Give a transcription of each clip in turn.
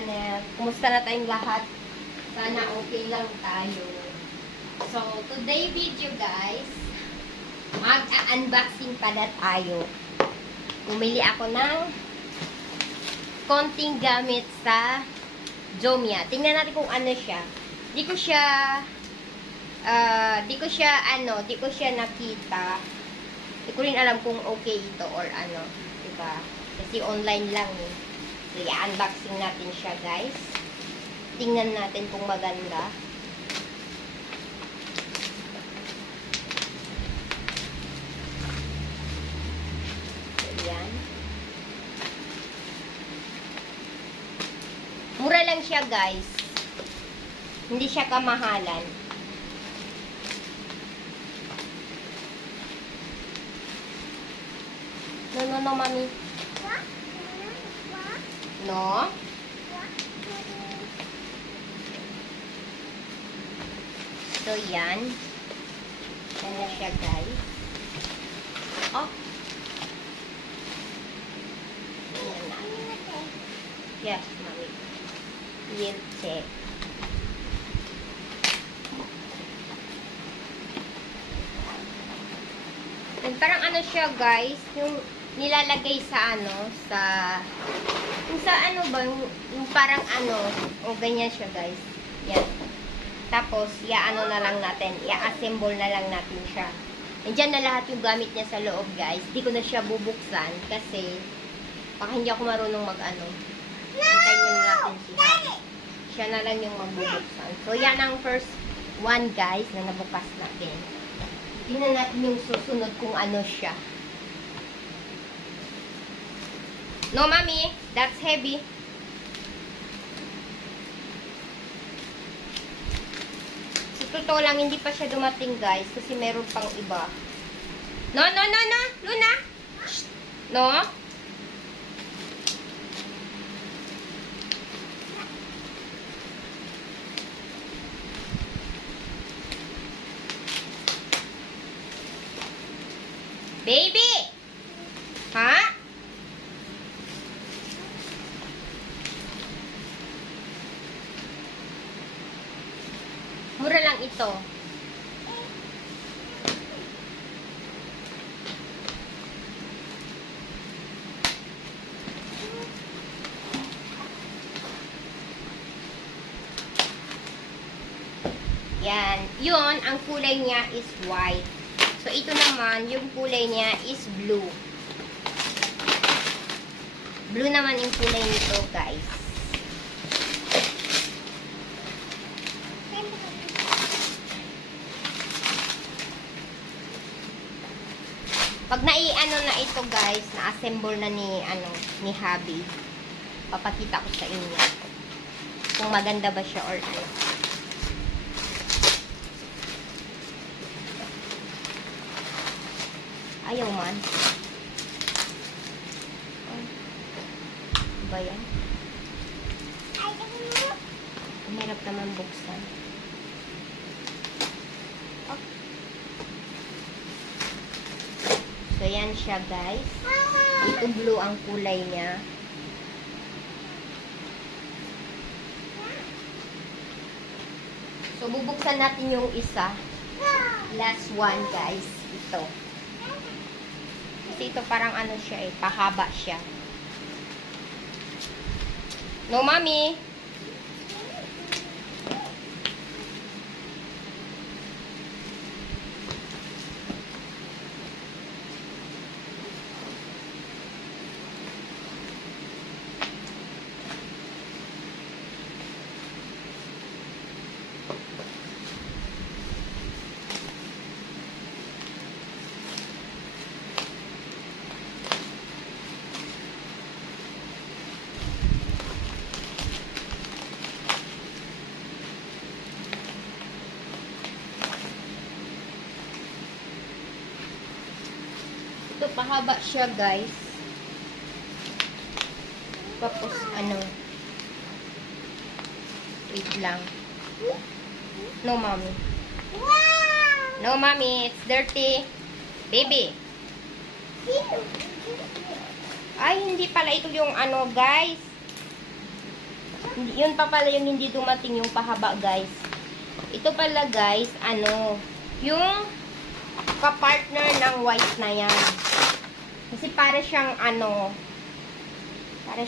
channel. Kumusta na tayong lahat? Sana okay lang tayo. So, today video guys, mag-unboxing pala tayo. Bumili ako ng konting gamit sa Jumia. Tingnan natin kung ano siya. Di ko siya nakita. Di ko rin alam kung okay ito or ano. Diba? Kasi online lang eh. So, i-unboxing natin siya, guys. Tingnan natin kung maganda. So, yan. Mura lang siya, guys. Hindi siya kamahalan. No, mami. No? So, yan. Yan na siya, guys. Oh. Yan na. Yes, mami. We'll check. And parang ano siya, guys, yung nilalagay sa ano, yung sa ano ba, yung parang ano, o ganyan siya, guys. Yan. Tapos, ano na lang natin, i-assemble na lang natin siya. Nandiyan na lahat yung gamit niya sa loob, guys. Di ko na siya bubuksan kasi baka hindi ako marunong mag-ano. Antayin na natin siya. Siya na lang yung magbubuksan. So, yan ang first one, guys, na nabukas natin. Tingnan natin yung susunod kung ano siya. No, mami. That's heavy. Sa totoo lang, hindi pa siya dumating, guys. Kasi meron pang iba. No. Luna. Shh. No. Baby! Ha? Mura lang ito. Yan. Yun, ang kulay niya is white. So, ito naman, yung kulay niya is blue. Blue naman yung kulay nito, guys. Pag nai-ano na ito, guys, na-assemble na ni Habi, papakita ko sa inyo kung maganda ba siya or ano. Ayaw man. Oh. Ba yan? Mahirap naman buksan. Oh. So, yan siya, guys. Ito blue ang kulay niya. So, bubuksan natin yung isa. Last one, guys. Ito. Kasi ito parang ano siya eh, pahaba siya. No, mami. Ito, pahaba siya, guys. Tapos, ano. Wait lang. No, mommy. No, mommy. It's dirty. Baby. Ay, hindi pala ito yung ano, guys. Yun pa pala yung hindi dumating yung pahaba, guys. Ito pala, guys, yung kapartner ng white na yan. Kasi para siyang para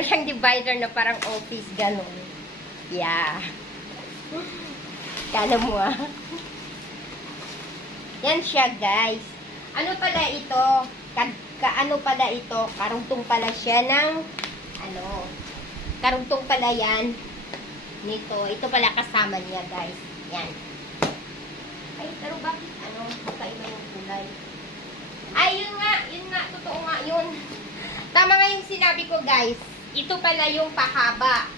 siyang divider na parang office, ganun. Yeah. Kala mo, ah. Yan siya, guys. Ano pala ito? Ano pala ito? Karugtong pala siya ng, karugtong pala yan nito. Ito pala kasama niya, guys. Yan. Ay, pero bakit, magkaiba yung kulay? Ay, yun nga, totoo nga, yun. Tama nga yung sinabi ko, guys. Ito pala yung pahaba.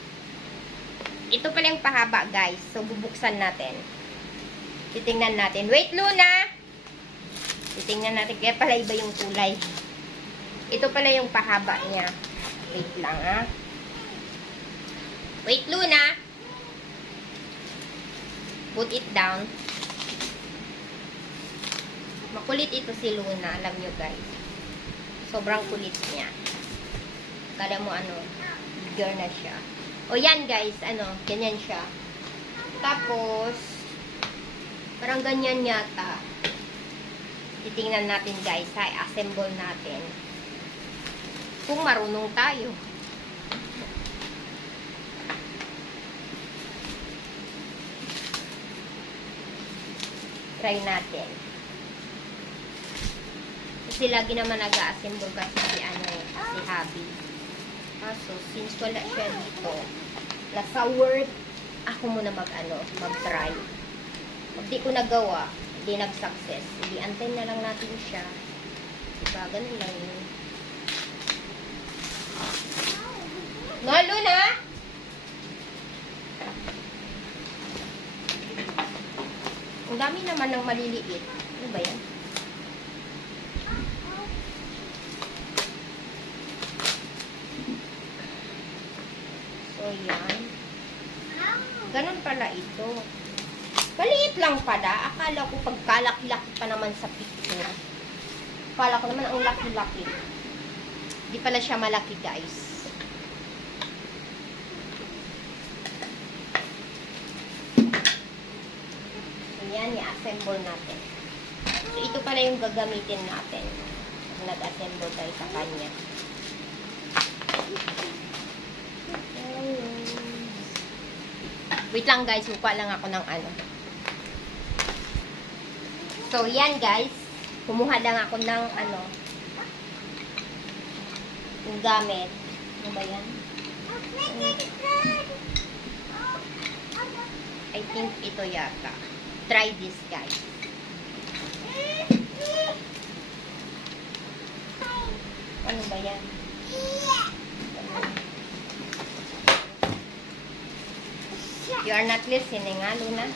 Ito pala yung pahaba, guys. So, bubuksan natin. Titingnan natin. Wait, Luna! Titingnan natin. Kaya pala iba yung kulay. Ito pala yung pahaba niya. Wait lang, ah. Wait, Luna! Put it down. Makulit ito si Luna. Alam nyo, guys. Sobrang kulit niya. Kala mo, bigger na siya. O, yan, guys. Ganyan siya. Tapos, parang ganyan yata. Titingnan natin, guys. I-assemble natin. Kung marunong tayo. Try natin. Kasi lagi naman nag-a-assemble kasi si Habi. So, since wala siya dito, nasa work, ako muna mag-try. Pag di ko nagawa, di nag-success. Hindi, antayin na lang natin siya. Diba? Ganun lang yun. No, Luna! Ang dami naman ng maliliit. Ano ba yan? So, yan. Ganun pala ito. Maliit lang pala. Akala ko pagkalaki-laki pa naman sa picture. Akala ko naman ang laki-laki. Di pala siya malaki, guys. Yan, i-assemble natin. So, ito pala yung gagamitin natin. Nag-assemble tayo sa kanya. Wait lang, guys. Mukha lang ako ng So, yan, guys. Kumuha lang ako ng yung gamit. Ano ba yan? I think ito yata. Try this, guys. Ano ba yan? You are not listening, ha, Luna?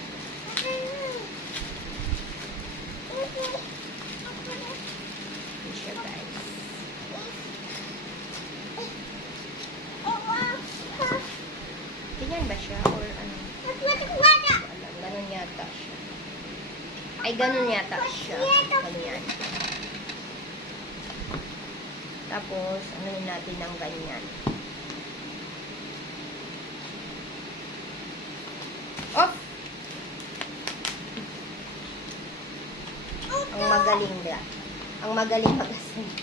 Ito siya, guys. Ganyan ba siya? Or ano? Ganun yata siya. Ay, ganun yata siya. Ganyan. Tapos, ano natin ng ganyan. Oh! Ang magaling na. Ang magaling mag-assemble.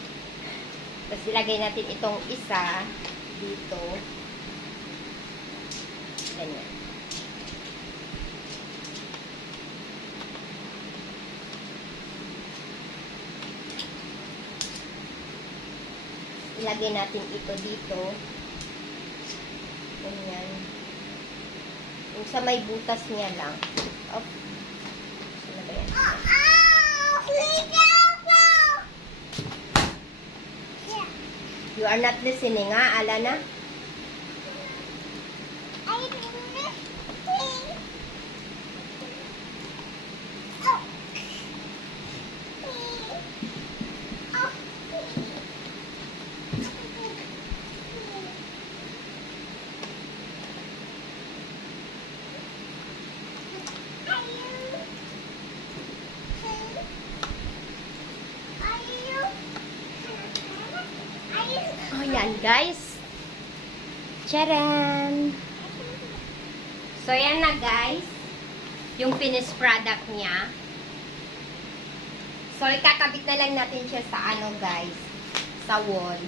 Tapos, ilagay natin itong isa dito. Ganyan. Ilagay natin ito dito. Ganyan. Yung sa may butas niya lang. Oh. Sino ba yan? You are not listening, ha, Alana? Yan, guys. Charan! So, yan na guys. Yung finished product niya. So, ikakabit na lang natin siya sa ano guys. Sa wall.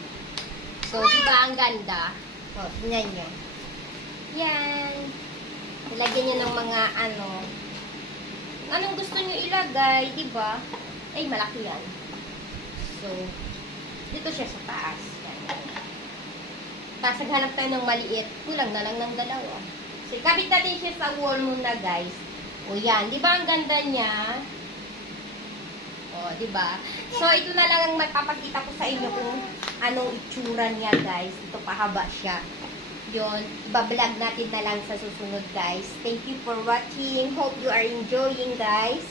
So, diba ang ganda? O, tingnan nyo. Yan. Ilagyan nyo ng mga ano. Anong gusto nyo ilagay, diba? Ay, malaki yan. So, dito siya sa taas. Tapos, naghanap tayo ng maliit. Kulang na lang ng dalawa. So, ikabit natin siya sa wall muna, guys. O, yan. Diba ang ganda niya? O, diba? So, ito na lang ang mapapakita ko sa inyo kung anong itsura niya, guys. Ito, pahaba siya. Yun. Ibablog natin na lang sa susunod, guys. Thank you for watching. Hope you are enjoying, guys.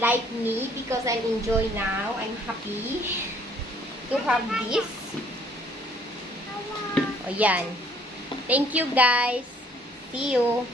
Like me, because I'm enjoying now. I'm happy to have this. O, yan. Thank you, guys. See you.